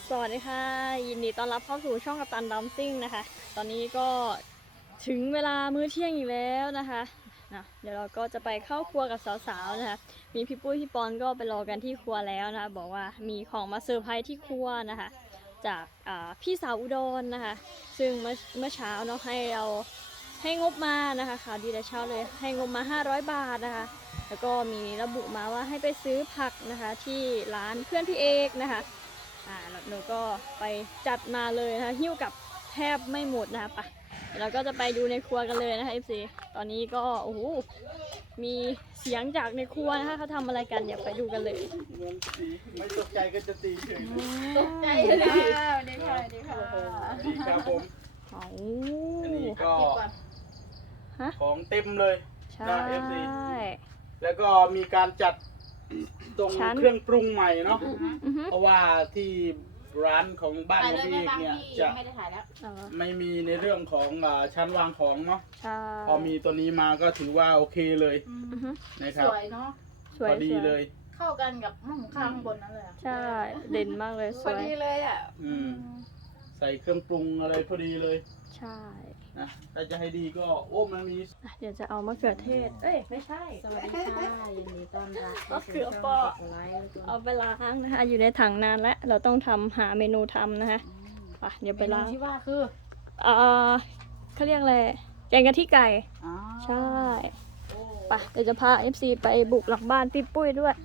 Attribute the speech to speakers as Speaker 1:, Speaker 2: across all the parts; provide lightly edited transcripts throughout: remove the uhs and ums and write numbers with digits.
Speaker 1: สวัสดีค่ะยินดีต้อนรับเข้าสู่ช่องกัปตันดัมซิ่งนะคะตอนนี้ก็ถึงเวลามื้อเที่ยงอีกแล้วนะคะเดี๋ยวเราก็จะไปเข้าครัวกับสาวๆนะคะมีพี่ปุ้ยพี่ปอนก็ไปรอกันที่ครัวแล้วนะคะบอกว่ามีของมาเซอร์ไพรส์ที่ครัวนะคะจากพี่สาวอุดรนะคะซึ่งเมื่อเช้าเนาะให้งบมานะคะข่าวดีแต่เช้าเลยให้งบมา500 บาทนะคะแล้วก็มีระบุมาว่าให้ไปซื้อผักนะคะที่ร้านเพื่อนพี่เอกนะคะหนูก็ไปจัดมาเลยนะคะหิ้วกับแทบไม่หมดนะคะไปเราก็จะไปดูในครัวกันเลยนะคะ FC ตอนนี้ก็โอ้โหมีเสียงจากในครัวนะคะเขาทำอะไรกันเดี๋ยวไปดูกันเลย
Speaker 2: ไม่ตกใจก็จะตีเฉย
Speaker 1: ตกใจเลยดีค่ะ
Speaker 2: ดีครับผมอันนี้ก็ของเต็มเลยนะ FC แล้วก็มีการจัดตรงเครื่องปรุงใหม่เนาะเพราะว่าที่ร้านของบ้านของพี่เอกเนี่ยจะไม่มีในเรื่องของชั้นวางของเนาะพอมีตัวนี้มาก็ถือว่าโอเคเลยนะครับ
Speaker 3: สวยเนาะ
Speaker 1: สวย
Speaker 2: ดีเลย
Speaker 3: เข้ากันกับหม้อหุงข้าวข้างบนนั่นเลย
Speaker 1: ใช่เด่นมากเลยสวย
Speaker 3: พอดีเลยอ่ะ
Speaker 2: ใส่เครื่องปรุงอะไรพอดีเลย
Speaker 1: ใช่
Speaker 2: นะถ้าจะให้ดีก็โอ้มันมี
Speaker 1: เดี๋ยวจะเอามะเขือเทศไม่ใช่
Speaker 3: สวัสดีค่ะยินดีต้อนรับ
Speaker 1: มะเขือเปาะเอาไปล้างนะคะอยู่ในถังนานแล้วเราต้องหาเมนูทำนะคะเดี๋ยวไปล้าง
Speaker 3: ที่ว่าคือ
Speaker 1: เขาเรียกอะไรแกงกะทิไก่ใช่ไปเดี๋ยวจะพา FC ไปบุกหลังบ้านพี่ปุ้ยด้วย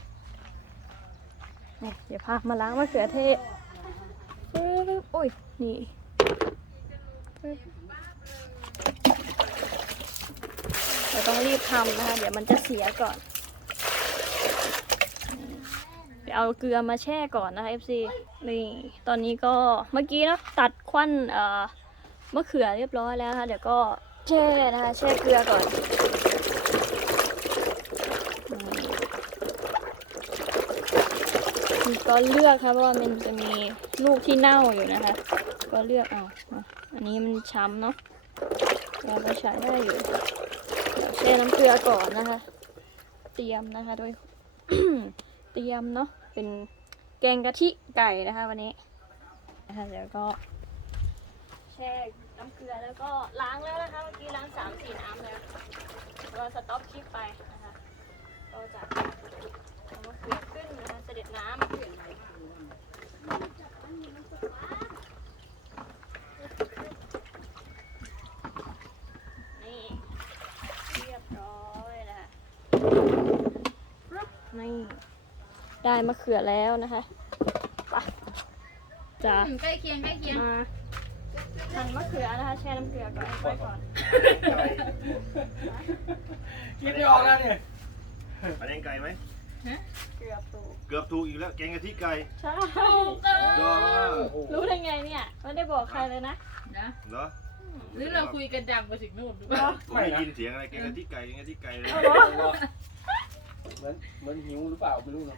Speaker 1: เดี๋ยวพามาล้างมะเขือเทศโอ้ยนี่เราต้องรีบทำนะคะเดี๋ยวมันจะเสียก่อนเดี๋ยวเอาเกลือมาแช่ก่อนนะคะ FC นี่ตอนนี้ก็เมื่อกี้เนาะตัดควันมะเขือเรียบร้อยแล้วค่ะเดี๋ยวก็แช่นะคะแช่เกลือก่อนก็เลือกค่ะเพราะว่ามันจะมีลูกที่เน่าอยู่นะคะก็เลือกเอาอันนี้มันช้ำเนาะเราก็ใช้ได้อยู่เดี๋ยวแช่น้ำเกลือก่อนนะคะเตรียมนะคะโดย เตรียมเนาะเป็นแกงกะทิไก่นะคะวันนี้นะคะเดี๋ยวก็แช่น้ำเกลือแล้วก็ล้างแล้วนะคะเมื่อกี้ล้าง3-4 น้ำแล้วเราสต็อปคลิปไปนะคะก็จะเอามะเขือขึ้นนะคะเสด็จน้ำนี่เรียบร้อยนะคะนี่ได้มะเขือแล้วนะคะไปจ้ะ
Speaker 3: ใกล้เคียง
Speaker 1: มาหั่นมะเขือนะคะแช่น้ำเกลือก่อนไว้ก่อน
Speaker 2: คิดไม่ออกแล้วเนี่ย
Speaker 4: แกงไก่ไหม
Speaker 1: เกือบ
Speaker 4: ถูกอีกแล้วแกงกะทิไก่
Speaker 1: ใช่
Speaker 4: รู้
Speaker 1: ได้ไงเนี่ยไม่ได้บอกใครเลยนะ
Speaker 4: เหรอ
Speaker 3: หรือเราคุยกันดังไปถึงนู่นหรือเปล่า
Speaker 4: ไม่ได้ยินเสียงอะไรแกงกะทิไก่เลย
Speaker 2: เหมือนหิวหรือเปล่าไม่รู้เนาะ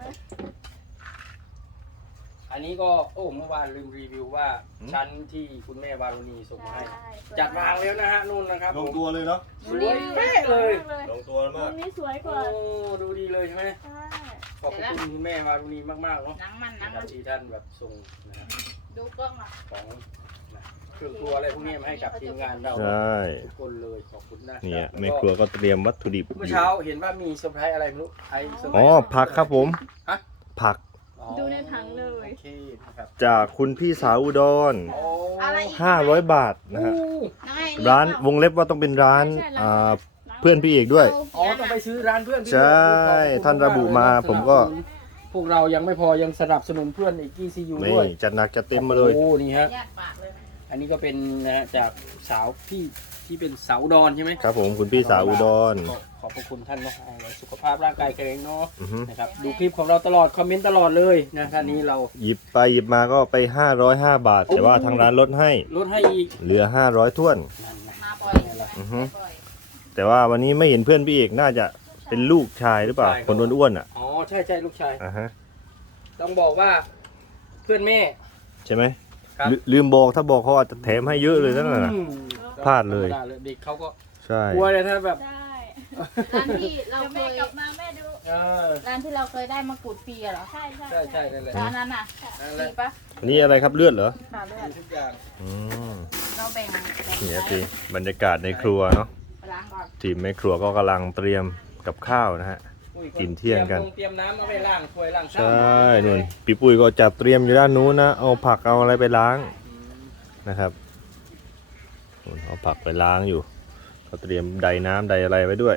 Speaker 2: อันนี้ก็เมื่อวานลืมรีวิวว่าชั้นที่คุณแม่วารุณีส่งมาให้จัดวางแล้วนะฮะนู่นนะครับ
Speaker 4: ลงตัวเลยเนาะ
Speaker 2: สวยเป๊ะเลย
Speaker 4: ลงตัวมาก
Speaker 1: นี่สวยกว่า
Speaker 2: ดูดีเลยใช่ไหมขอบคุณคุณแม่วารุณีมากๆเนาะ
Speaker 3: หนังมัน
Speaker 2: ที่ท่านแบบส่งนะครับ
Speaker 3: ดูกล้อง
Speaker 2: ของเครื่องครัวอะไรพวกนี้มาให้กับทีมงานเราทุกคนเลยขอบคุณนะ
Speaker 4: เนี่ยแม่ครัวก็เตรียมวัตถุดิบ
Speaker 2: เมื่อเช้าเห็นว่ามีเซอร์ไพรส์อะไรไม่รู้
Speaker 4: ผักครับผมผัก
Speaker 1: ดูในถังเลย
Speaker 4: จากคุณพี่สาวอุดร500 บาทนะฮะร้านวงเล็บว่าต้องเป็นร้านเพื่อนพี่เอกด้วย
Speaker 2: ต้องไปซื้อร้านเพื่อน
Speaker 4: ใช่ท่านระบุมาผมก็
Speaker 2: พวกเรายังไม่พอยังสนับสนุนเพื่อนอีกที่ซียูด้วย
Speaker 4: จัดหนักจัดเต็มมาเลย
Speaker 2: นี่ฮะอันนี้ก็เป็นนะจากสาวพี่ที่เป็นสาวอุดรใช่ไหม
Speaker 4: ครับผมคุณพี่สาวอุดร
Speaker 2: ขอบพระคุณท่านนะสุขภาพร่างกายแข็งแรงเนาะนะครับดูคลิปของเราตลอดคอมเมนต์ตลอดเลยนะท่านนี้เรา
Speaker 4: หยิบไปหยิบมาก็ไป505 บาทแต่ว่าทางร้านลดให้
Speaker 2: อีก
Speaker 4: เหลือ500ท้วน
Speaker 3: มาปล่อย
Speaker 4: แต่ว่าวันนี้ไม่เห็นเพื่อนพี่เอกน่าจะเป็นลูกชายหรือเปล่าคนอ้วนๆ
Speaker 2: อ๋อใช่ลูกชายต้องบอกว่าเพื่อนแม่
Speaker 4: ใช่ไหมลืมบอกถ้าบอกเขาอาจจะแถมให้เยอะเลยนั่นแหละพลาดเลย
Speaker 2: เด็กเขาก็
Speaker 4: ใช่
Speaker 2: กลัวเลยถ้าแบบ
Speaker 3: ร้านที่เราเคย
Speaker 1: กลับมาแม่ดู
Speaker 3: ร้านที่เราเคยได้มะกรูดฟรีอะเหรอ
Speaker 1: ใช่ใช่
Speaker 2: ใช่นั่นแหละ
Speaker 3: ร้านนั้นน่ะ
Speaker 2: นั่น
Speaker 3: ฟ
Speaker 2: แห
Speaker 3: รี
Speaker 2: ละ
Speaker 3: ปะ
Speaker 4: อันนี้อะไรครับเลือดเหรอ
Speaker 3: ค่ะเลือด
Speaker 2: ทุกอย่าง
Speaker 4: อืม
Speaker 3: เราแบ่ง
Speaker 4: นี่ครับพี่บรรยากาศในครัวเนาะ
Speaker 3: ไปล้างก่อน
Speaker 4: ทีมแม่ครัวก็กำลังเตรียมกับข้าวนะฮะ กินเที่ยงกัน
Speaker 2: เตรียมน้ำเอาไปล้างถ้วยล้าง
Speaker 4: ใช่นุ่นพี่ปุ้ยก็จัดเตรียมอยู่ด้านนู้นนะเอาผักเอาอะไรไปล้างนะครับนู่นเอาผักไปล้างอยู่ก็เตรียมไดน้ำไดอะไรไว้ด้วย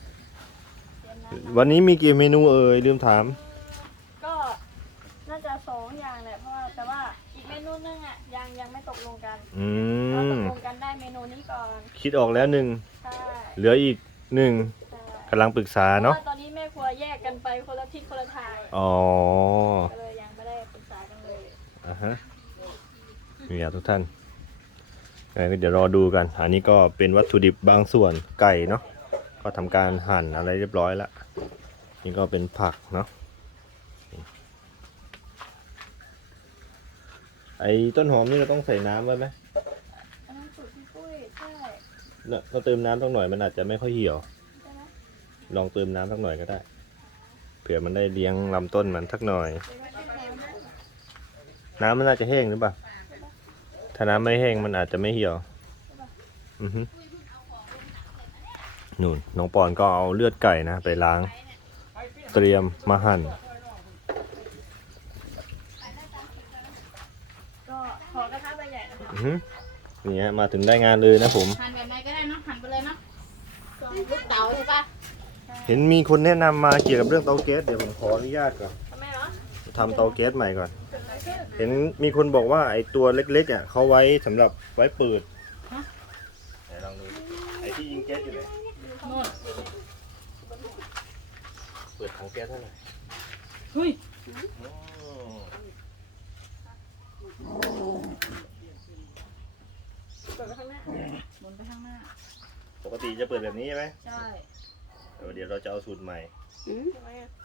Speaker 4: วันนี้มีกี่เมนูเอ่ยลืมถาม
Speaker 1: ก็น่าจะ2 อย่างแหละเพราะว่าแต่ว่าอีกเมนูนึงอ่ะยังไม่ตกลงกัน
Speaker 4: อื
Speaker 1: เราต
Speaker 4: ม
Speaker 1: กลงกันได้เมนูนี้ก่อน
Speaker 4: คิดออกแล้วหนึ่ง
Speaker 1: ใช่
Speaker 4: เหลืออีกหนึ่ง
Speaker 1: ใช่
Speaker 4: กำลังปรึกษา
Speaker 1: เพราะ
Speaker 4: เนาะ
Speaker 1: ว่าตอนนี้แม่ครัวแยกกันไปคนละทิศคนละทาง
Speaker 4: อ๋อ
Speaker 1: ก็เลยยังไม่ได้ปรึกษากันเลย
Speaker 4: อ่ะฮะนี่ครับทุกท่านงั้นก็เดี๋ยวรอดูกัน อันนี้ก็เป็นวัตถุดิบบางส่วนไก่เนาะก็ทำการหั่นอะไรเรียบร้อยแล้วนี่ก็เป็นผักเนาะไอ้ต้นหอมนี่เราต้องใส่น้ำไว้ไหม
Speaker 1: อันนั้นสูตรพี่ปุ้ยใช่
Speaker 4: เราเติมน้ำสักหน่อยมันอาจจะไม่ค่อยเหี่ยว
Speaker 1: ใช่ไหม
Speaker 4: ลองเติมน้ำสักหน่อยก็ได้เผื่อมันได้เลี้ยงลำต้นมันสักหน่อย น้ำมันน่าจะแห้งหรือเปล่าถ้าน้ำไม่แห้งมันอาจจะไม่เหี่ยวอือฮึนู่นน้องปอนก็เอาเลือดไก่นะไปล้างเตรียมมาหั่น
Speaker 1: ก็ขอกระทะใบใหญ่นะคะ
Speaker 4: อือฮึนี่ฮะมาถึงได้งานเลยนะผม
Speaker 3: หั่นแบบไหนก็ได้เนาะหั่นไปเลยเนาะลูกเต๋าใช่ปะ
Speaker 4: เห็นมีคนแนะนำมาเกี่ยวกับเรื่องเตาแก๊สเดี๋ยวผมขออนุญาตก่อน
Speaker 1: ทำไมเหรอ
Speaker 4: ทำเตาแก๊สใหม่ก่อน
Speaker 1: เกิดอะไรขึ้น
Speaker 4: เห็นมีคนบอกว่าไอ้ตัวเล็กๆอ่ะเขาไว้สำหรับไว้เปิดไหนลองดูไอ้ที่ยิงแก๊สอยู่ไหน
Speaker 3: นู่น
Speaker 4: เปิดถังแก๊สเท่าไหร่
Speaker 3: เฮ้ย
Speaker 1: เปิดไปข้างหน้า
Speaker 3: หมุนไปข้างหน้า
Speaker 4: ปกติจะเปิดแบบนี้ใช่ไหม
Speaker 3: ใช่
Speaker 4: เดี๋ยวเราจะเอาสูตรใหม่
Speaker 5: อืม
Speaker 1: ทำไมอ่ะ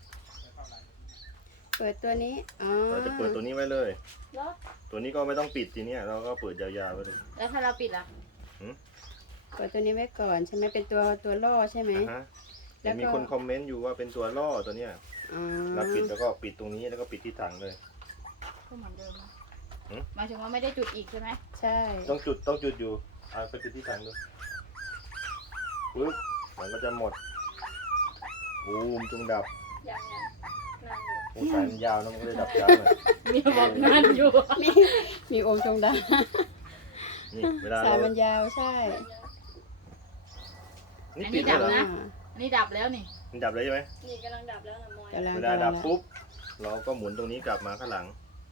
Speaker 5: เปิดตัวนี้ อ๋อ
Speaker 4: เราจะเปิดตัวนี้ไว้เลย
Speaker 1: แล้ว
Speaker 4: ตัวนี้ก็ไม่ต้องปิดทีเนี้ยเราก็เปิดยาวๆไปเลย
Speaker 3: แล้วถ้าเราปิดล่ะ
Speaker 5: เปิดตัวนี้ไว้ก่อนใช่ไหมเป็นตัวล่อใช่ไหม
Speaker 4: อ่าฮะ
Speaker 5: แล้
Speaker 4: เห็
Speaker 5: วน ก็
Speaker 4: มีคนคอมเมนต์อยู่ว่าเป็นตัวล่อตัวเนี้ย
Speaker 5: อ๋อ
Speaker 4: เราปิดแล้วก็ปิดตรงนี้แล้วก็ปิดที่ถังเลย
Speaker 3: ก็เหมือนเดิมนะ
Speaker 4: หืม
Speaker 3: หมายถึงว่าไม่ได้จุดอีกใช่ไหม
Speaker 5: ใช่
Speaker 4: ต้องจุดอยู่เอาไปปิดที่ถังดูปึ๊บมันก็จะหมดบูมจงดับ
Speaker 1: ยังนานอยู่
Speaker 4: โอ้สายมันยาวนะมันก็เลยดับช้าหน่อย
Speaker 3: เมียบอกนั่นอยู่
Speaker 5: มีองค์ทรงดา
Speaker 4: นี่เวลา
Speaker 5: สา
Speaker 4: เรา
Speaker 5: ยมันยาวใช่
Speaker 4: นี่ปิดแล้วเหรอ
Speaker 5: อ่า
Speaker 3: อันนี้ดับแล้วนี่
Speaker 4: มันดับเลยใช่ไหม
Speaker 1: นี่กำลังดับแล้วนะมอย
Speaker 5: กำลัง
Speaker 4: เวลาดับปุ๊บเราก็หมุนตรงนี้กลับมาข้างหลัง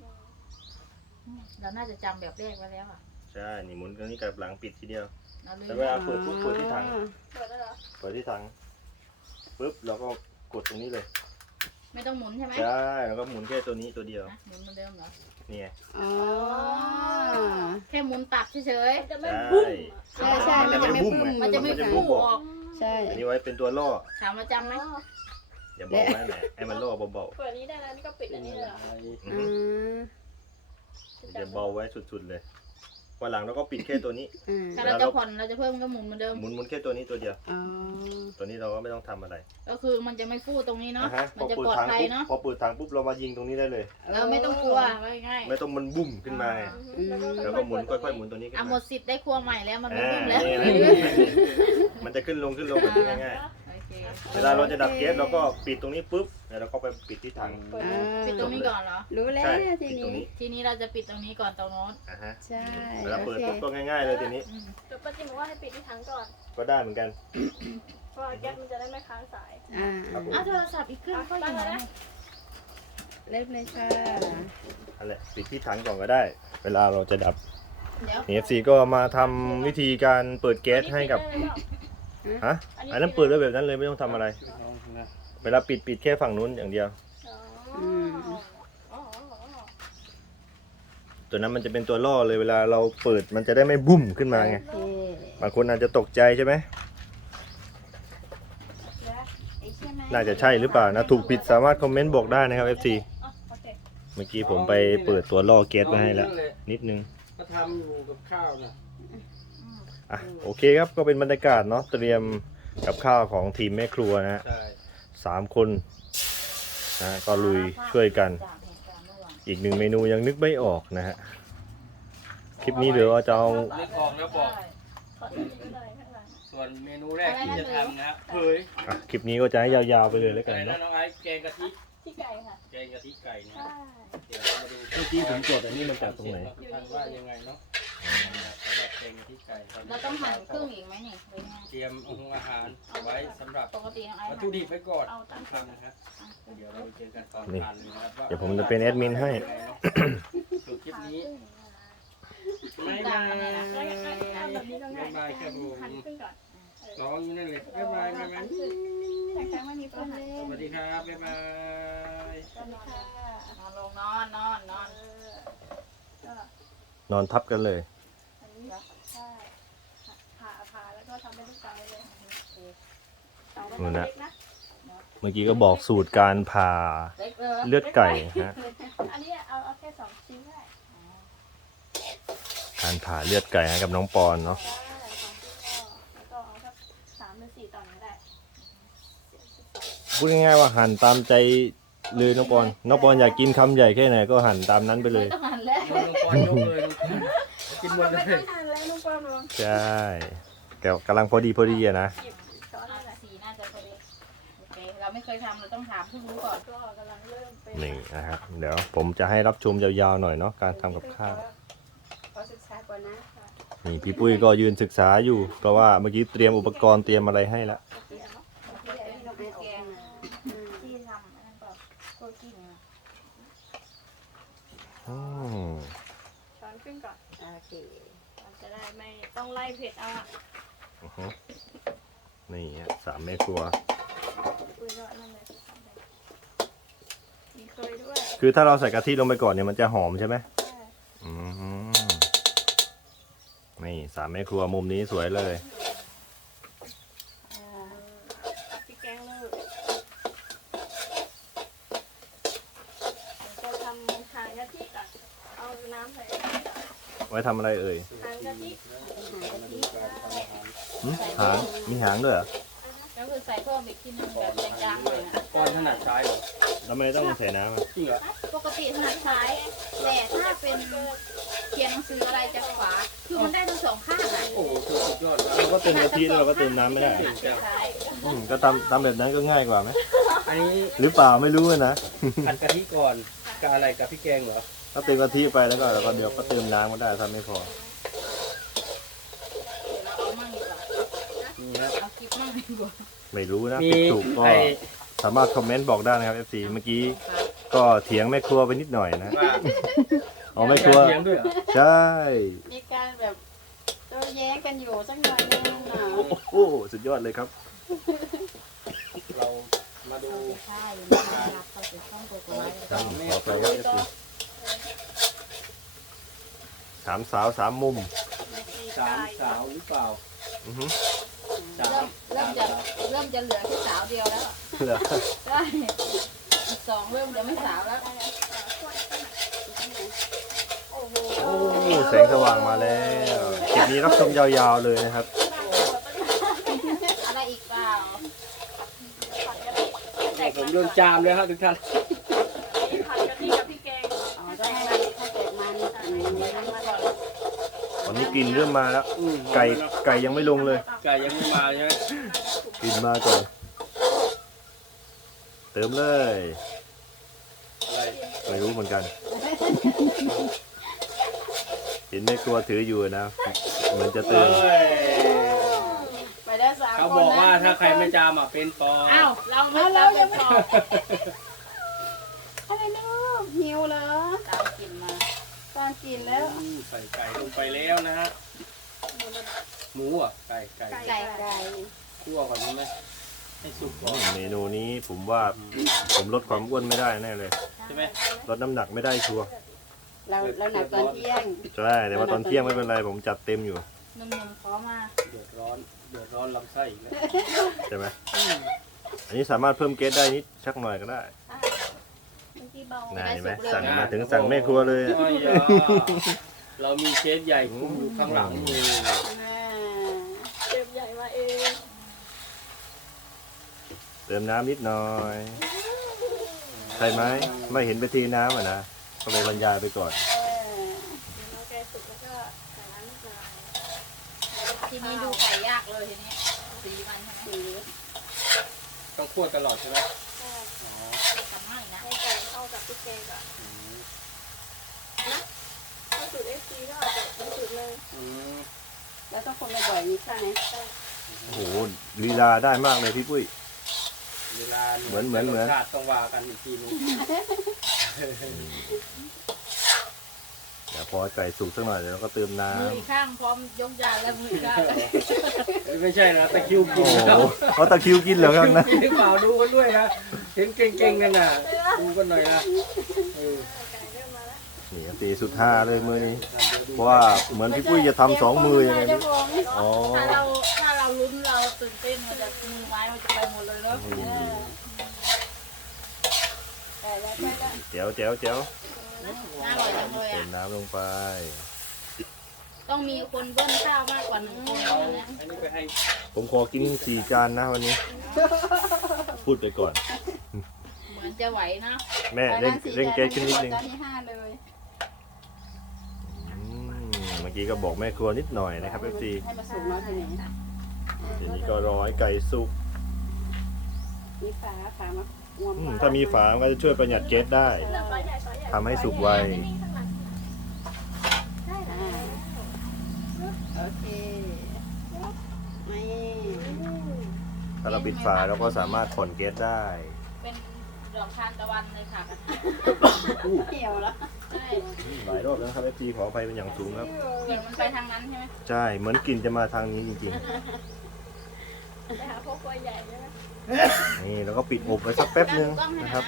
Speaker 3: เราน่าจะจำแบบแรกไว้แล้วอ่ะ
Speaker 4: ใช่นี่หมุนตรงนี้กลับหลังปิดทีเดียว
Speaker 3: เราลื
Speaker 4: แต่
Speaker 3: ม
Speaker 4: เวลาเปิดปุ๊บเปิดที่ถัง
Speaker 5: อ๋อ
Speaker 1: เปิดแล้วเหรอ
Speaker 4: เปิดที่ถังปุ๊บเราก็กดตรงนี้เลย
Speaker 3: ไม่ต้องหมุนใช่ไหม
Speaker 4: ใช่แล้วก็หมุนแค่ตัวนี้ตัวเดียว
Speaker 3: นะหมุนเหมือนเดิมเหรอ
Speaker 4: นี่ไง
Speaker 5: อ๋อ
Speaker 3: แค่หมุนตัดเฉย
Speaker 1: มันจะไม่
Speaker 4: ใช่
Speaker 1: บุ้มอ่ะ
Speaker 5: ใช่ใช่
Speaker 4: มันจะไม่บุ้มไง
Speaker 3: ๆมันจะไม่
Speaker 4: จะ
Speaker 3: พุ่ง
Speaker 4: บุ้ม
Speaker 3: ออก
Speaker 5: ใช่
Speaker 4: อันนี้ไว้เป็นตัวล่อ
Speaker 3: ถามเราจำไหม
Speaker 4: อย่าบอกไว้แหละให้มันล่อเบา
Speaker 1: เปิดนี้ได้แล้วนี่ก็ปิดอันนี้เลยเหรอ
Speaker 4: ๆอือ
Speaker 5: อื
Speaker 4: ฮึ
Speaker 5: ม
Speaker 4: อย่าเบาไว้สุดๆเลยวันหลังเราก็ปิดแค่ตัวนี้
Speaker 5: อืม
Speaker 3: ถ้าเราจะผ่อนเราจะเพิ่มก็หมุนเหมือนเดิม
Speaker 4: หมุนแค่ตัวนี้ตัวเดียว
Speaker 5: อ๋อ
Speaker 4: ตัวนี้เราก็ไม่ต้องทำอะไร
Speaker 3: ก็คือมันจะไม่ฟูตรงนี้เนาะ
Speaker 4: อ่ะฮะ
Speaker 3: มันจะ
Speaker 4: พอ
Speaker 3: ปลอด
Speaker 4: ถัง
Speaker 3: ภัย
Speaker 4: ปุ๊บ
Speaker 3: เนาะ
Speaker 4: พอเปิดถังปุ๊บเรามายิงตรงนี้ได้เลย
Speaker 3: เราไม่ต้องกลัวไว้ง่าย
Speaker 4: ไม่ต้องมันบุ้มขึ้นมาไง แล้วก็หมุนค่อยๆหมุนตัวนี้ขึ้น
Speaker 3: อ่ะหม
Speaker 4: มา
Speaker 3: ดสิทธิ์ได้ครัวใหม่แล้วมันไม่
Speaker 4: อ่า
Speaker 3: บุ้มแล้ว
Speaker 4: นี่มันจะขึ้นลงแบบนี้ง่าย
Speaker 3: โอเค
Speaker 4: ๆ เวลาเราจะดับแก๊สเราก็ปิดตรงนี้ปุ๊บแล้วเราก็ไปปิดที่ถัง
Speaker 1: เปิด
Speaker 5: อ่า
Speaker 3: ปิดตรงนี้ก่อนเหรอ
Speaker 5: รู้แล้ว
Speaker 4: ใช่
Speaker 5: ที
Speaker 4: ปิดตรง
Speaker 5: นี้
Speaker 4: นี้
Speaker 3: ทีนี้เราจะปิดตรงนี้ก่อนตรงโน้น
Speaker 4: อ่ะฮะ
Speaker 5: ใช่
Speaker 4: เวลา
Speaker 5: โอ
Speaker 4: เปิด
Speaker 5: เค
Speaker 4: ปุ๊บก็ง่ายๆเลยทีนี้
Speaker 3: อืม
Speaker 1: แต่ป้าจิมบอกว่าให้ปิดที่ถังก่อน
Speaker 4: ก็ได้เหมือนกัน
Speaker 1: เพราะว่าแก๊สมันจะได้ไม่ค้างสาย
Speaker 5: อ่า
Speaker 4: ครับผม
Speaker 3: อ้าวโทรศัพท์อีกเครื่องก็อยู่ไหน
Speaker 5: เล็กเลยค่ะ
Speaker 4: นั่นแหละปิดที่ถังก่อนก็ได้ เวลาเราจะดับ
Speaker 3: เดี๋ยว
Speaker 4: NFC ก็มาทำวิธีการเปิดแก๊สให้กับฮะอันนั้นเปิดไว้แบบนั้นเลยไม่ต้องทำอะไร เวลาปิดแค่ฝั่งนู้นอย่างเดียว
Speaker 1: อ๋ออ๋อ
Speaker 4: ตัวนั้นมันจะเป็นตัวล่อเลยเวลาเราเปิดมันจะได้ไม่บุ้มขึ้นมาไง
Speaker 5: โอเค
Speaker 4: บางคนอาจจะตกใจใช่ไหม
Speaker 5: ไอ้ใช่ไหม
Speaker 4: น่าจะใช่หรือเปล่านะถูกผิดสามารถคอมเมนต์บอกได้นะครับ FC
Speaker 1: อ๋อโอเค
Speaker 4: เมื่อกี้ผมไปเปิดตัวล่อแก๊สไว้ให้แล้วนิดนึง
Speaker 2: ก็ทำอยู่กับข้าวน่ะ
Speaker 4: อ่ะโอเคครับก็เป็นบรรยากาศเนาะเตรียมกับข้าวของทีมแม่ครัวนะฮะ
Speaker 2: ใช่
Speaker 4: 3 คนนะก็ลุยช่วยกัน อีก1 เมนูยังนึกไม่ออกนะฮะ คลิปนี้เดี๋ยวเราจะเอา
Speaker 2: นึกออกแล้วบอก
Speaker 1: ขอดูนิดหน่อยข้างหลัง
Speaker 2: ส่วนเมนูแรกที่จะทำนะครับเผย
Speaker 4: อ่ะคลิปนี้ก็จะให้ยาวๆไปเลยแล้วกัน
Speaker 2: อะไรนะ
Speaker 4: เนาะ
Speaker 2: น้องไอซ์แกงกะทิ
Speaker 1: ที่ไก่ค่ะ
Speaker 2: แกงกะทิไก่นะ
Speaker 1: ใช่
Speaker 2: เดี๋ยวเรามาดู
Speaker 4: เมื่อกี้ผมจดอันนี้มันจากตรงไหน
Speaker 2: ทานว่ายังไงเนาะสำหรับแกงกะทิไก่
Speaker 3: เราต้องหั่นครึ่งอีกไหมนี่หรือไง
Speaker 2: เตรียมอาหารเอาไว้สำหรับ
Speaker 3: ปกติน้องไอ้
Speaker 2: วัตถุดิบไว้ก่อนทำนะครับเดี๋ยวเราไปเจอกันตอนทานเลยนะครับว่า
Speaker 4: เดี๋ยวผมจะเป็นแอดมินให้
Speaker 2: ส่วนคลิปนี้ ไม่
Speaker 3: ตา
Speaker 2: บาม
Speaker 3: เนี่ยนะ
Speaker 1: เอาแบบนี้ก็ง่าย
Speaker 2: บายครับผม
Speaker 1: หั่นครึ่งก่อน
Speaker 2: ร้องอยู่นั่นเลยบ๊ายบายบ๊ายบาย
Speaker 1: แต่แค่ไม่มีเพื่อนหั่น
Speaker 2: สวัสดีครับบ๊ายบาย
Speaker 1: ก็นอนค่ะ
Speaker 3: นอนลงนอนนอนนอน
Speaker 1: ก็
Speaker 4: นอนทับกันเลย
Speaker 1: อันนี้ใช่ผ่าแล้วก็ทำเป็นลูกเต๋าเลยเต๋ามันเล็กนะ
Speaker 4: เมื่อกี้ก็บอกสูตรการผ่า
Speaker 3: เล็กเลย
Speaker 4: เลือดไก่ฮะ
Speaker 1: อันนี้เอาแค่2 ชิ้นได้
Speaker 4: การผ่าเลือดไก่ให้กับน้องปอนเนาะ
Speaker 1: ได้2 ชิ้นก็แล้วก็เอาสัก3 หรือ 4 ตอนก็ได้
Speaker 4: พูดง่ายๆว่าหั่นตามใจเลยน้องปอนอยากกินคำใหญ่แค่ไหนก็หั่นตามนั้นไปเลย
Speaker 3: ไม่ต้องหั่นแล้ว
Speaker 2: ลุงปอนยกเลยกินหมดเลย
Speaker 1: ไม่ทานแล้วลูกป้อมลอง
Speaker 4: ใช่แกกำลังพอดีอะนะ
Speaker 1: หยิบช้อนอะไร
Speaker 3: สีน่าจะพอดีโอเคเราไม่เคยทำเราต้องถามผู้รู้ก่อน
Speaker 1: ก็กำลังเริ่มเป็น
Speaker 4: นี่นะครับ เดี๋ยวผมจะให้รับชมยาวๆหน่อยเนาะการทำกับข้าว
Speaker 5: ขอศึกษาก่อนนะ
Speaker 4: นี่พี่ปุ้ยก็ยืนศึกษาอยู่เพราะว่าเมื่อกี้เตรียมอุปกรณ์เตรียมอะไรให้แล้ว
Speaker 5: ที่เดี๋ยวที่เราไปออกมาอืม
Speaker 3: ที่ทำอันนั้นก็ตัวกิ้งอะ
Speaker 4: อืม
Speaker 1: ช้อนครึ่งก่อน
Speaker 5: โอเค
Speaker 1: มันจะได้ไม่ต้องไล่เผ็ดเอาอ่ะ
Speaker 4: อือฮึนี่ฮะ3 แม่ครัว
Speaker 1: อุ้ยก็นั่นเลยมีเคยด้วย
Speaker 4: คือถ้าเราใส่กะทิลงไปก่อนเนี่ยมันจะหอมใช่ไหม
Speaker 1: ใช่
Speaker 4: อืมนี่3 แม่ครัวมุมนี้สวยเลย
Speaker 1: พริกแกงเลยจะทำหางกะทิก่อนเอาน้ำใส่
Speaker 4: ไว้ทำอะไรเอ่ย
Speaker 1: หางกะทิ
Speaker 4: หึหางมีหางด้วยเหรอ
Speaker 3: ก็คือใส่เพิ่มอีกทีนึงแบบจางๆเลยนะ
Speaker 2: ปอนถนัดซ้ายเหรอ
Speaker 4: ทำไมต้องใส่น้ำอะ
Speaker 2: จริงเหรอ
Speaker 3: ปกติถนัดซ้ายแต่ถ้าเป็นเขียนหนังสืออะไรจะขวาคือมันได้ทั้งสองข้างอ่ะ
Speaker 2: โอ้โหสุดยอดมาก
Speaker 4: เราก็เติมกะทิแล้วเราก็เติมน้ำไม่ได้
Speaker 3: ถนัซ้าย
Speaker 4: ก็ทำแบบนั้นก็ง่ายกว่าไหม
Speaker 2: อันนี้
Speaker 4: หรือเปล่าไม่รู้นะ
Speaker 2: ผัดกะทิก่อนกับอะไรกับพี่แกงเหรอ
Speaker 4: ถ้าเติมกะทิไปแล้วก็เดี๋ยวก็เติมน้ำก็ได้ถ้าไม่พอ
Speaker 3: เดี๋ยวเราเอามั่งดีกว่า
Speaker 2: นี่ฮะ
Speaker 3: เอาคลิปมั่งดีกว่า
Speaker 4: ไม่รู้นะ
Speaker 2: มี
Speaker 4: ผิดถูกก็
Speaker 2: ไอ้
Speaker 4: สามารถคอมเมนต์บอกได้นะครับ FC เมื่อกี้ก็เถียงแม่ครัวไปนิดหน่อยนะ
Speaker 2: ว่า
Speaker 4: เอาแม่ครัว
Speaker 2: เลี้ยงด้วยเหรอ
Speaker 4: ใช่
Speaker 5: มีการแบบโต้แย้งกันอยู่สักหน่อยนึงนะ
Speaker 4: โอ้โหสุดยอดเลยครับ
Speaker 2: เรามาดู
Speaker 3: ใช่อยู่ในการรับเขาจะต้องตัวตัวไว้
Speaker 4: ขอไปครับ FC 3 สาว 3 มุม
Speaker 2: สามสาวหรือเปล่า
Speaker 4: อือฮึ
Speaker 2: สาม
Speaker 3: เริ่มจะเหลือแค่สาวเดียวแล้ว
Speaker 4: เหรอ
Speaker 3: ได้อีกสองเริ่มจะไม่สาวแล้ว
Speaker 1: โอ้โห
Speaker 4: โอ้แสงสว่างมาแล้วคลิปนี้รับชมยาวๆเลยนะครับ
Speaker 3: อะไรอีกเปล่า
Speaker 1: ผัดกะทิแตก
Speaker 2: ผมโดนจามเลยครับทุกท่าน
Speaker 1: นี่ผัดกะทิกับพริกแกง
Speaker 5: อ๋อก็ให้มันให้เกิดมันอืม
Speaker 1: ทำมาก่อน
Speaker 4: ตอนนี้กลิ่นเริ่มมาแล้ว ไก่ยังไม่ลงเลย
Speaker 2: ไก่ยังไม่มาใช่ไหม
Speaker 4: กลิ่นมาก่อน เติมเลย
Speaker 2: อะไร
Speaker 4: ไม่รู้เหมือนกัน เห็นแม่ครัวถืออยู่นะเหมือนจะเติม
Speaker 5: ไปแล้ว3
Speaker 2: เขา
Speaker 5: คน
Speaker 2: บอก
Speaker 5: นะ
Speaker 2: ว่าถ้าใครไม่จามอ่ะเป็นปอ
Speaker 3: อ้าวเราไม่
Speaker 5: เรา
Speaker 3: ตาม
Speaker 5: ยัง
Speaker 3: ไป
Speaker 5: ไม่
Speaker 3: สอบ
Speaker 5: อะไรเนาะหิวเหรอ
Speaker 3: ตามกินมา
Speaker 5: ตอนกินแล้ว
Speaker 2: ใส่ไก่ลงไปแล้วนะฮะหมูอ่ะไก่
Speaker 5: ไก่ไก่
Speaker 2: คั่วก่อนได้ไหมให้สุกก่อน
Speaker 4: เมนูนี้ผมว่าผมลดความอ้วนไม่ได้แน่เลย
Speaker 2: ใช่ไหม
Speaker 4: ลดน้ำหนักไม่ได้ชัวร์
Speaker 5: เราหนักตอนเที่ยง
Speaker 4: ใช่แต่ว่าตอนเที่ยงไม่เป็นไรผมจัดเต็มอยู่
Speaker 3: หนุ่มๆขอมา
Speaker 2: เดือดร้อนลำไส้อีกแล้ว
Speaker 4: ใช่ไหมอันนี้สามารถเพิ่มเกรดได้นิดชักหน่อยก็ได้
Speaker 1: เมื่อกี้เบา
Speaker 4: น่าเห็นไหมสั่งมาถึงสั่งแม่ครัวเลยอะ
Speaker 2: โอ้ยเรามีเชฟใหญ่คุมอยู่ข้างหลังนี่
Speaker 5: อ่า
Speaker 1: เชฟใหญ่มาเอง
Speaker 4: สเติมน้ำนิดหน่อย ใช่ไหมไม่เห็นไปทีน้ำอ่ะนะก็เลยบรรยายไปก่อน
Speaker 1: เอาไก่สุกแล้วก็ใส่น้ำนิดหน่อย
Speaker 3: ทีนี้ดูไก่ยากเลยทีนี้สีมันใช่ไหม
Speaker 2: ต้องคั่วตลอดใช่ไหม
Speaker 1: ใช่
Speaker 2: อ๋อ
Speaker 3: ทำให้นะ
Speaker 1: ให้ไก่เข้ากับพริกแกงก่อนนะถ้าสูตรเอฟซีก็เอาแบบเป็นสูตรเลย
Speaker 2: อืม
Speaker 5: แล้วต้องคนบ่อยๆนี่ใช่ไหม
Speaker 4: โอ้โหลีลาได้มากเลยพี่ปุ้ย
Speaker 2: เวลา
Speaker 4: เหมือน
Speaker 2: รสชาติต้องว่ากันอีกทีนึง
Speaker 4: เดี๋ยวพอไก่สุกสักหน่อยเดี๋ยวเราก็เติมน้
Speaker 3: มืออีกข้างพร้อมยกจานแล้วมืออีกข้าง
Speaker 2: ไม่ใช่นะตะคริว
Speaker 4: ำ
Speaker 2: กิ
Speaker 4: โอ้
Speaker 2: น
Speaker 4: โห
Speaker 2: ครับ
Speaker 4: เขาตะคริวกินเหรอครับนะ
Speaker 2: กินหรือเปล่าดูกันด้วยนะเห็นเก่งๆกันน่ะดูกันหน่อยนะเออ
Speaker 1: ไก่เริ่มมาแล้ว
Speaker 4: นี่ครับตีสุดท่าเลยมือนี้ เพราะว่าเหมือนพี่ปุ้ยจะทำสองมือยังไง
Speaker 5: เดี๋
Speaker 4: นี่
Speaker 5: ยวผม
Speaker 4: อ๋อ
Speaker 3: ถ้าเราลุ้นเราตื่นเต้นมันจะมือไม้มันจะไปหมดเลยเนาะ
Speaker 5: ได้แล้วได้แล้ว
Speaker 4: แจ๋วแจ๋วแจ๋ว
Speaker 3: น่าอร่อยจังเลย
Speaker 4: เติ
Speaker 3: อ่ะ
Speaker 4: มน้ำลงไป
Speaker 3: ต้องมีคนเบิ้ลข้าวมากกว่า1 คนนะ
Speaker 2: อันนี้ไปให้
Speaker 4: ผมขอกิน4 จานนะวันนี้ พูดไปก่อน
Speaker 3: เหมือนจะไหวนะ
Speaker 4: แม่เร่งแก๊สขึ้นนิดนึง
Speaker 5: ตอนที่5เลย
Speaker 4: เมื่อกี้ก็บอกแม่ครัวนิดหน่อยนะครับพี่ซี
Speaker 5: ให้มาสุกเนาะทีนี้
Speaker 4: ทีนี้ก็รอให้ไก่สุก
Speaker 5: มีฝามาอวม
Speaker 4: ถ้ามีฝามันก็จะช่วยประหยัดแก๊สได้
Speaker 1: เลือกไซส์ใหญ่ไซส์ใหญ่
Speaker 4: ทำให้สุกไว
Speaker 5: อ่าโอเคไม่
Speaker 4: ถ้าเราปิดฝาเราก็สามารถผ่อนแก๊สได้
Speaker 3: เป็นดอกทานตะวันเลยค่ะ
Speaker 5: เหี่ยวแล้ว
Speaker 3: ใช่
Speaker 4: หลายรอบแล้วนะครับพี่ซีขออภัยเป็นอย่างสูงครับ
Speaker 3: เหมือนมันไปทางนั้นใช่ไหม
Speaker 4: ใช่ เหมือนกลิ่นจะมาทางนี้จริง
Speaker 1: ไปหาพวกตัวใหญ่ใช่ไหม
Speaker 4: ๆ นี่แล้วก็ปิดอบไว้สักแป๊บนึงนะครับ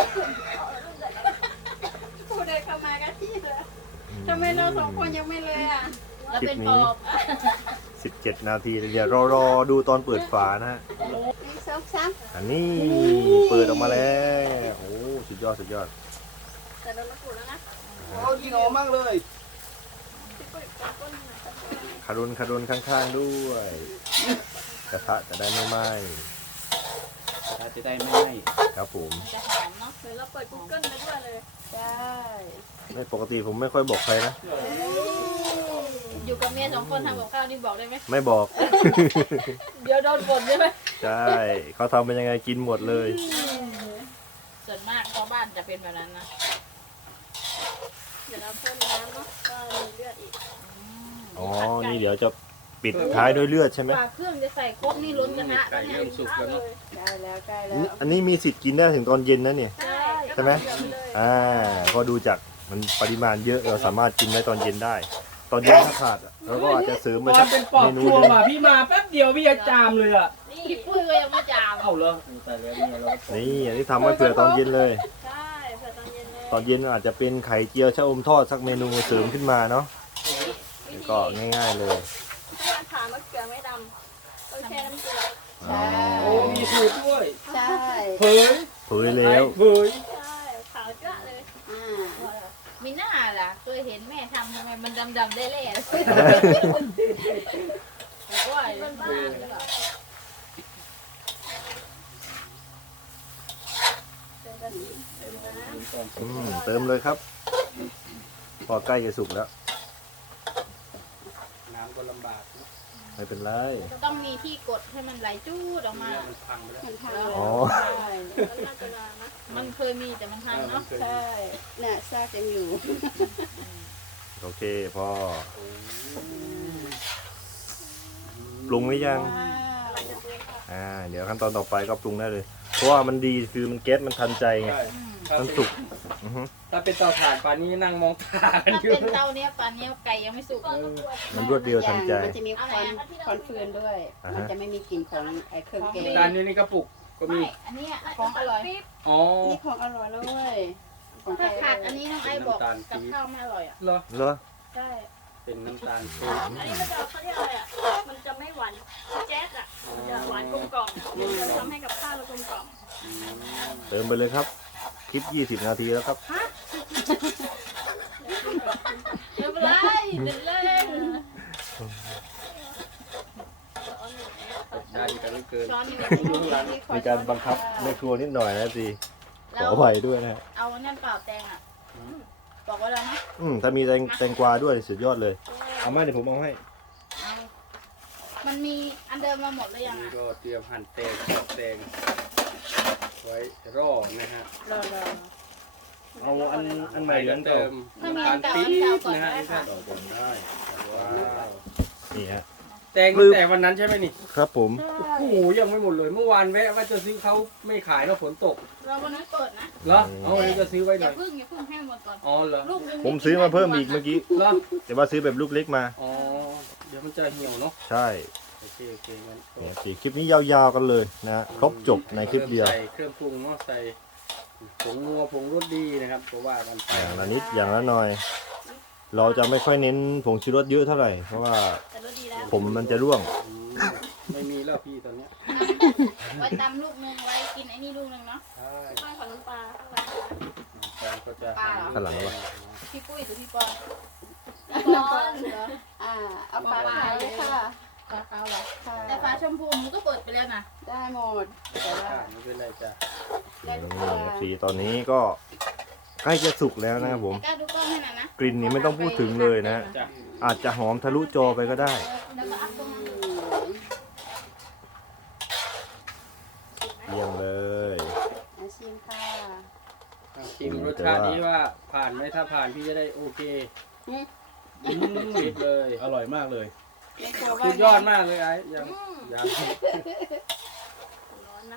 Speaker 5: ผู้ใดเข้ามาก็ที่เลยทำไมเรา2 คนยังไม่เลยอ่ะ
Speaker 3: แล้วเป็นปอบ
Speaker 4: 17 นาทีเดี๋ยวรอดูตอนเปิดฝานะฮะ
Speaker 5: 1 2 3
Speaker 4: อันนี้เปิดออกมาแล้วโอ้สุดยอดสุดยอด
Speaker 1: แต่โดนมะกรูดแล้วนะ
Speaker 2: โอ้ยิงออกมากเลย
Speaker 1: พี่ปุ้ยก้นหน่อย
Speaker 4: คารุนข้างๆด้วย กระทะจะได้ไม่ไหม้
Speaker 2: ถ้าจะได้ไม่ให้
Speaker 4: ครับผม
Speaker 3: จะหอมเนาะ
Speaker 1: เดี๋ยวเราเปิด Google ไปด้วยเลย
Speaker 5: ได้
Speaker 4: ไม่ปกติผมไม่ค่อยบอกใครนะ
Speaker 3: อยู่กับเมีย2 คนทำกับข้าวนี่บอกได้ไหม
Speaker 4: ไม่บอก
Speaker 3: เดี๋ยวโดนบ่นใช่ไหม
Speaker 4: ใช่เขาทำเป็นยังไงกินหมดเลย
Speaker 3: ส่วนมากชาวบ้านจะเป็นแบบนั้นนะ
Speaker 1: เดี๋ยวเราเพิ่มน้ำเนาะก็มีเลือดอีก
Speaker 4: อ๋อ นี่เดี๋ยวจะปิดท้ายด้วยเลือดใช่ไหม
Speaker 3: กว่าเครื่องจะใส่ครบนี่ล้นกระทะ
Speaker 2: ไก่
Speaker 3: แล้วเนี่ย
Speaker 2: เริ่มสุกแล้วเนาะ
Speaker 5: ได้แล้วใกล้แล้ว
Speaker 4: อันนี้มีสิทธิ์กินได้ถึงตอนเย็นนะเนี่ย
Speaker 1: ใช่
Speaker 4: ใช่ไหม
Speaker 1: เดี๋ยวไปเลย
Speaker 4: พอดูจากมันปริมาณเยอะเราสามารถกินได้ตอนเย็นได้ ตอนเย็นถ้าขาดอะเราก็อาจจะเสริม
Speaker 2: ต
Speaker 4: ไป
Speaker 2: อ
Speaker 4: สั
Speaker 2: น
Speaker 4: ก
Speaker 2: เป็นปอบ
Speaker 4: เมนู
Speaker 2: ชัว
Speaker 4: หนึง
Speaker 2: อ่ะพี่มาแป๊บเดียวพี่จะจามเลยอ่ะ
Speaker 1: นี่
Speaker 3: พี่ปุ้ยก็ยังไม่จาม
Speaker 2: เอ้าเหรอแต่แล้วเนี่ยเราก็
Speaker 4: นี่อันนี้ทำไว้เผื่อตอนเย็นเลย
Speaker 1: ใช่เผื่อตอนเย็นเลย
Speaker 4: ตอนเย็นอาจจะเป็นไข่เจียวชะอมทอดสักเมนูเสริมขึ้นมาเนาะ
Speaker 1: วิธี
Speaker 4: ก็ง่ายๆเลย
Speaker 1: ถ้าผ่ามะเขือไม่ดำต้องแช่น้ำเกลือ
Speaker 5: ใช่
Speaker 2: โอ้มีสูตรด้วย
Speaker 5: ใช่
Speaker 2: เผย
Speaker 4: เผยแล้ว
Speaker 2: เผย
Speaker 1: ใช่ขาวจ้ะเลย
Speaker 5: อ่า
Speaker 3: มีหน้าล่ะเคยเห็นแม่ทำทำไมมันดำๆได้เล่ๆบอกว่ามันบ้าหรือเปล่า
Speaker 1: เป็นกะทิเป็นน้ำ
Speaker 4: เติมเลยครับ พอใกล้จะสุกแล้ว
Speaker 2: น้ำก็ลำบากนะ
Speaker 4: ไม่เป็นไร
Speaker 3: ต้องมีที่กดให้มันไหลจู้ดออกมา
Speaker 2: เนี่ยมันพังไปแล้ว
Speaker 5: มันทำ
Speaker 4: อ๋อ
Speaker 5: ใช่
Speaker 1: แล้วน่าจะนานนะ
Speaker 3: มันเคยมีแต่มันพังเนาะ
Speaker 5: ใช่น่ะซากยังอยู่
Speaker 4: โอเคพอปรุงหรือยัง เดี๋ยวขั้นตอนต่อไปก็ปรุงได้เลย เพราะว่ามันดีคือมันแก๊สมันทันใจไง
Speaker 2: ใช่
Speaker 4: มันสุกอือฮึ
Speaker 2: ถ้าเป็นเตาถ่านป่านนี้นั่งมองตากัน
Speaker 3: ถ้า
Speaker 2: อยู่
Speaker 3: เป็นเตาเนี้ยปานเนี้ยไก่ยังไม่สุก
Speaker 4: มันรวดเร็วทันใจ
Speaker 5: มันจะมีควันฟืนด้วย
Speaker 4: อ่าฮะ
Speaker 5: มันจะไม่มีกลิ่นของไอ้เครื่องแกง
Speaker 2: จานนี้นี่กระปุกก็มี
Speaker 3: ไม่อันเนี้ยของอร่อย
Speaker 2: อ๋อ
Speaker 5: นี่ของอร่อยแล้วเว้ยของ
Speaker 3: ถ้า
Speaker 5: แท้
Speaker 3: ขาดอันนี้น้องไอ้บอก
Speaker 2: น้ำตาล
Speaker 3: กับข้าวไม่อร่อยอ่ะ
Speaker 2: เหรอ
Speaker 4: เหรอ
Speaker 3: ใช่
Speaker 2: เป็นน้ำตาลปี๊บ
Speaker 1: อันนี้มันจะเขาเรียกอะไรอ่ะ มันจะไม่หวานแจ๊สอ่ะ มันจะหวานกลมกล่อมมันจะทำให้กับข้าวเรากลมกล่อม
Speaker 4: เติมไปเลยครับ คลิป 20 นาทีแล้วครับ
Speaker 3: ไม่เป็นไรเด็ดเล่น
Speaker 2: ได้กันเหลือเกิน
Speaker 3: ช้อนอยู่
Speaker 4: มีการบังคับในครัวนิดหน่อยนะสิข
Speaker 3: แล้
Speaker 4: อ
Speaker 3: ว
Speaker 4: อภัยด้วยนะฮะ
Speaker 3: เอานั่นเปล่าแตงอ่ะบอกไว้แล้วนะ
Speaker 4: ถ้ามีแตงกวาด้วยสุดยอดเลยเอามาเดี๋ยวผมเอาให้
Speaker 3: เอามันมีอันเดิมมาหมดหรือยัง
Speaker 2: นี่
Speaker 3: อ่ะ
Speaker 2: ก็เตรียมหั่นแตงไว้รอนะฮะ
Speaker 3: รอ
Speaker 4: เอาอันใหม่เหลืองเติม
Speaker 3: ถ้ามีอันเก่า
Speaker 2: ปี๊
Speaker 3: อันเก่า
Speaker 2: ด
Speaker 3: ก่อน
Speaker 2: นะฮะ
Speaker 3: ได้ค่ะ
Speaker 2: ต่อก่อนได้ว้าว
Speaker 4: นี่ฮะ
Speaker 2: แตงตั้งแต่วันนั้นใช่ไหมนี่
Speaker 4: ครับผม
Speaker 2: โอ้โหยังไม่หมดเลย เมื่อวานแวะว่าจะซื้อเขาไม่ขายแล้วฝนตก
Speaker 3: เราวันนั้นเปิดนะ
Speaker 2: เหรอเอาวันนี้จะซื้อไว้ห
Speaker 3: อ
Speaker 2: น่
Speaker 3: ย่า
Speaker 2: อย
Speaker 3: พึ่งให้หมดก่อน
Speaker 2: อ๋อเหรอ
Speaker 3: ลูกนึง
Speaker 4: ผมซื้อมาเพิ่มอีกเมื่อกี้
Speaker 2: เหรอ
Speaker 4: แต่ว่าซื้อแบบลูกเล็กมา
Speaker 2: อ๋อเดี๋ยวมันจะเหี่ยวเนาะ
Speaker 4: ใช่
Speaker 2: โอเคงั้นก็
Speaker 4: เนี่ยสิคลิปนี้ยาวๆกันเลยนะฮะครบจบในคลิปเดียว
Speaker 2: ใส่เครื่องปรุงเนาะใส่ผงนัวผงรสดีนะครับก็ว่ากันไป
Speaker 4: อย่างละนิดอย่างละหน่อย เราจะไม่ค่อยเน้นผงชูรสเยอะเท่าไหร่ เพราะว่า
Speaker 1: แต่รสดีแล้ว
Speaker 4: ผมมันจะร่วง
Speaker 2: อืมไม่มีแล้วพี่ตอนเนี้ย
Speaker 3: ไว้ตำลูกนึงไว้กินไอ้นี่ลูกนึงเนาะ
Speaker 2: ใช่
Speaker 1: ข้างขอน้ำปลาข้างหลัง
Speaker 2: แฟนก็จะ
Speaker 4: ข้างหลังวะ
Speaker 3: พี่ปุ้ยหรือพี่ปอน
Speaker 1: ร้อน
Speaker 5: เอาปลาขายเลยค่ะ
Speaker 3: ปลาขาวเหรอ
Speaker 5: ค่ะ
Speaker 3: แต่ฟ้าชมพูมันก็เปิดไปแล้วนะ
Speaker 5: ได้หมดแต่ว่า
Speaker 2: ไม่เป็นไรจ้ะ
Speaker 3: ได้ทุก
Speaker 4: นี่
Speaker 3: คน
Speaker 4: สีตอนนี้ก็ใกล้จะสุกแล้วนะครับผม
Speaker 3: กล้าดูกล้องให้หน่อยนะ
Speaker 4: กลิ่นนี้ไม่ต้องพูดถึงเลยนะฮะ
Speaker 2: จ้ะ
Speaker 4: อาจจะหอมทะลุจอไปก็ได้
Speaker 3: แล้วก็อัพตรงนั้น
Speaker 4: เยี่ยมเลย
Speaker 5: อาชิมค่ะ
Speaker 2: ชิมรสชาตินี้ว่าผ่านไหมถ้าผ่านพี่จะได้โอเคคิดเลย
Speaker 6: อร่อยมากเลย
Speaker 5: ในครัวว่า
Speaker 2: สุดยอดมากเลยไอ้ยัง
Speaker 1: ร้อนนะ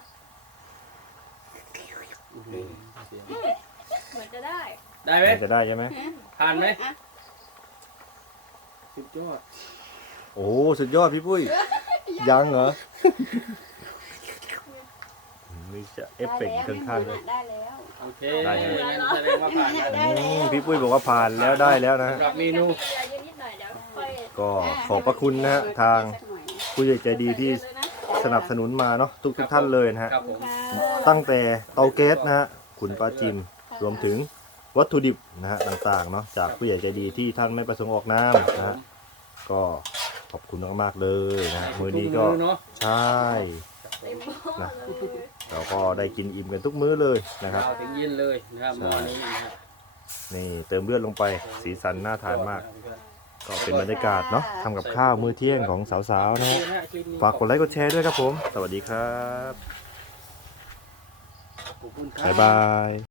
Speaker 2: อื้อหือ
Speaker 1: เหมือนจะได้
Speaker 2: ได้ไหม
Speaker 4: จะได้ใช่ไหม
Speaker 2: ผ่านไหมสุดยอด
Speaker 4: โอ้สุดยอดพี่ปุ้ย ยังเหรอมีจะเอฟเฟกต์ข้างๆด้วย
Speaker 5: ได้แล้ว
Speaker 2: โอเค
Speaker 4: ได้
Speaker 2: งั้นแสดงว่าผ่านนะ
Speaker 5: ได้แล้ว
Speaker 4: พี่ปุ้ยบอกว่าผ่านแล้วได้แล้วนะ
Speaker 2: สำหรับเมนู
Speaker 1: เวลาเย็นนิดหน่อยเดี๋ยวค่อย
Speaker 4: ก็ขอบพระคุณนะฮะทาง
Speaker 5: สักหน่อย
Speaker 4: ผู้ใหญ่ใจดีที่สนับสนุนมาเนาะทุกท่านเลยนะฮะ
Speaker 2: ครับผม
Speaker 4: ตั้งแต่เตาแก๊สนะฮะคุณป้าจิมรวมถึงวัตถุดิบนะฮะต่างๆเนาะจากผู้ใหญ่ใจดีที่ท่านไม่ประสงค์ออกนามนะฮะก็ขอบคุณมากๆเลยนะฮะมื้อนี้ก็
Speaker 2: ทุเนาะ
Speaker 4: ใช่นะเราก็ได้กินอิ่มกันทุกมื้อเลยนะครับ
Speaker 2: เอาถึงเย็นเลยนะครับหม้อนี้นะฮะ
Speaker 4: นี่เติมเลือดลงไปสีสันน่าทานมาก ก็เป็นบรรยากาศเนาะทำกับข้าวมื้อเที่ยงของสาวๆนะฮะฝากกดไลค์กดแชร์ด้วยครับผม สวัสดีครับ
Speaker 2: ขอบคุณครับ
Speaker 4: บ๊ายบาย